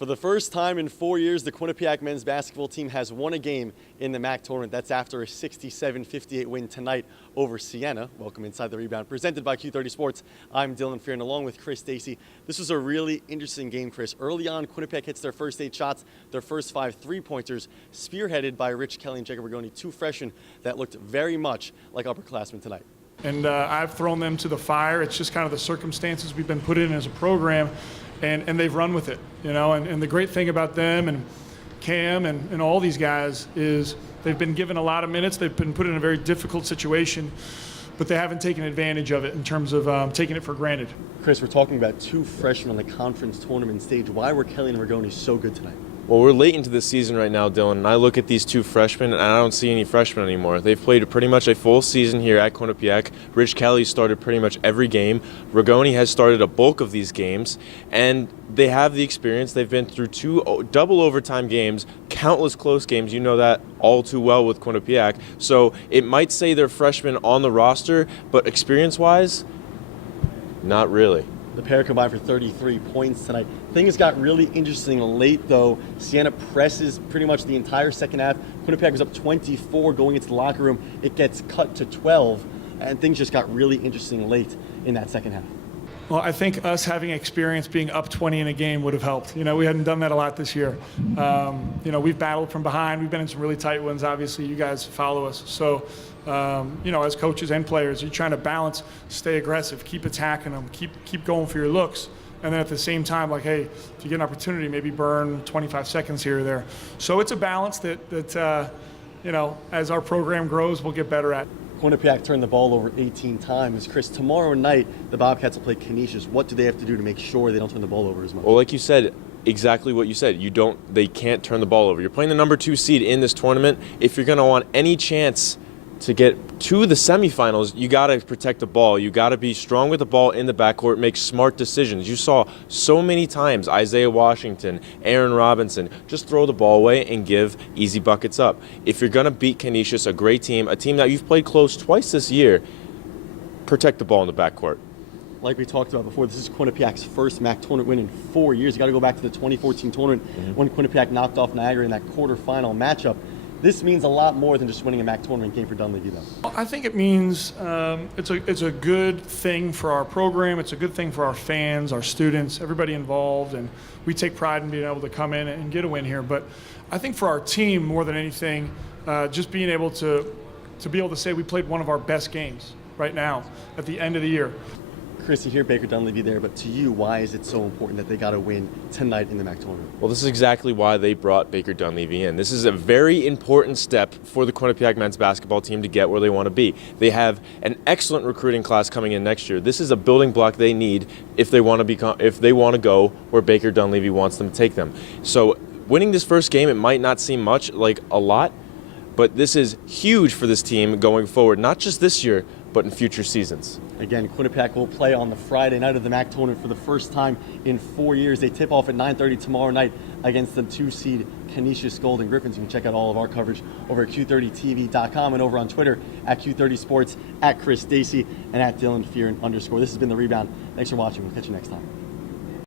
For the first time in 4 years, the Quinnipiac men's basketball team has won a game in the MAC tournament. That's after a 67-58 win tonight over Siena. Welcome inside the Rebound, presented by Q30 Sports. I'm Fearon, along with Dacey. This was a really interesting game, Chris. Early on, Quinnipiac hits their first 8 shots, their first 5 three-pointers, spearheaded by Kelly and Jacob Rigoni, 2 freshmen that looked very much like upperclassmen tonight. And I've thrown them to the fire. It's just kind of the circumstances we've been put in as a program, and they've run with it, you know. And the great thing about them and Cam and all these guys is they've been given a lot of minutes. They've been put in a very difficult situation, but they haven't taken advantage of it in terms of taking it for granted. Chris, we're talking about 2 freshmen on the conference tournament stage. Why were Kelly and Rigoni so good tonight? Well, we're late into the season right now, Dylan, and I look at these 2 freshmen, and I don't see any freshmen anymore. They've played pretty much a full season here at Quinnipiac. Rich Kelly started pretty much every game. Rigoni has started a bulk of these games, and they have the experience. They've been through 2 double overtime games, countless close games. You know that all too well with Quinnipiac. So it might say they're freshmen on the roster, but experience-wise, not really. The pair combined for 33 points tonight. Things got really interesting late, though. Siena presses pretty much the entire second half. Quinnipiac was up 24 going into the locker room. It gets cut to 12, and things just got really interesting late in that second half. Well, I think us having experience being up 20 in a game would have helped. You know, we hadn't done that a lot this year. You know, we've battled from behind. We've been in some really tight ones. Obviously, you guys follow us. So, you know, as coaches and players, you're trying to balance, stay aggressive, keep attacking them, keep going for your looks. And then at the same time, like, hey, if you get an opportunity, maybe burn 25 seconds here or there. So it's a balance that you know, as our program grows, we'll get better at. Quinnipiac turned the ball over 18 times. Chris, tomorrow night, the Bobcats will play Canisius. What do they have to do to make sure they don't turn the ball over as much? Well, like you said, exactly what you said. They can't turn the ball over. You're playing the number 2 seed in this tournament. If you're going to want any chance to get to the semifinals, you got to protect the ball. You got to be strong with the ball in the backcourt, make smart decisions. You saw so many times Isaiah Washington, Aaron Robinson, just throw the ball away and give easy buckets up. If you're going to beat Canisius, a great team, a team that you've played close twice this year, protect the ball in the backcourt. Like we talked about before, this is Quinnipiac's first MAC tournament win in 4 years. You got to go back to the 2014 tournament when Quinnipiac knocked off Niagara in that quarterfinal matchup. This means a lot more than just winning a MAC tournament game for Dunleavy, though. I think it means it's a good thing for our program. It's a good thing for our fans, our students, everybody involved, and we take pride in being able to come in and get a win here. But I think for our team, more than anything, just being able to be able to say we played one of our best games right now at the end of the year. Chris, you hear Baker Dunleavy there, but to you, why is it so important that they got to win tonight in the MAC tournament? Well, this is exactly why they brought Baker Dunleavy in. This is a very important step for the Quinnipiac men's basketball team to get where they want to be. They have an excellent recruiting class coming in next year. This is a building block they need if they want to go where Baker Dunleavy wants them to take them. So winning this first game, it might not seem much like a lot, but this is huge for this team going forward, not just this year, but in future seasons. Again, Quinnipiac will play on the Friday night of the MAC tournament for the first time in 4 years. They tip off at 9:30 tomorrow night against the 2-seed Canisius Golden Griffins. You can check out all of our coverage over at Q30TV.com and over on Twitter at Q30 Sports, at Dacey, and at Fearon_. This has been The Rebound. Thanks for watching. We'll catch you next time.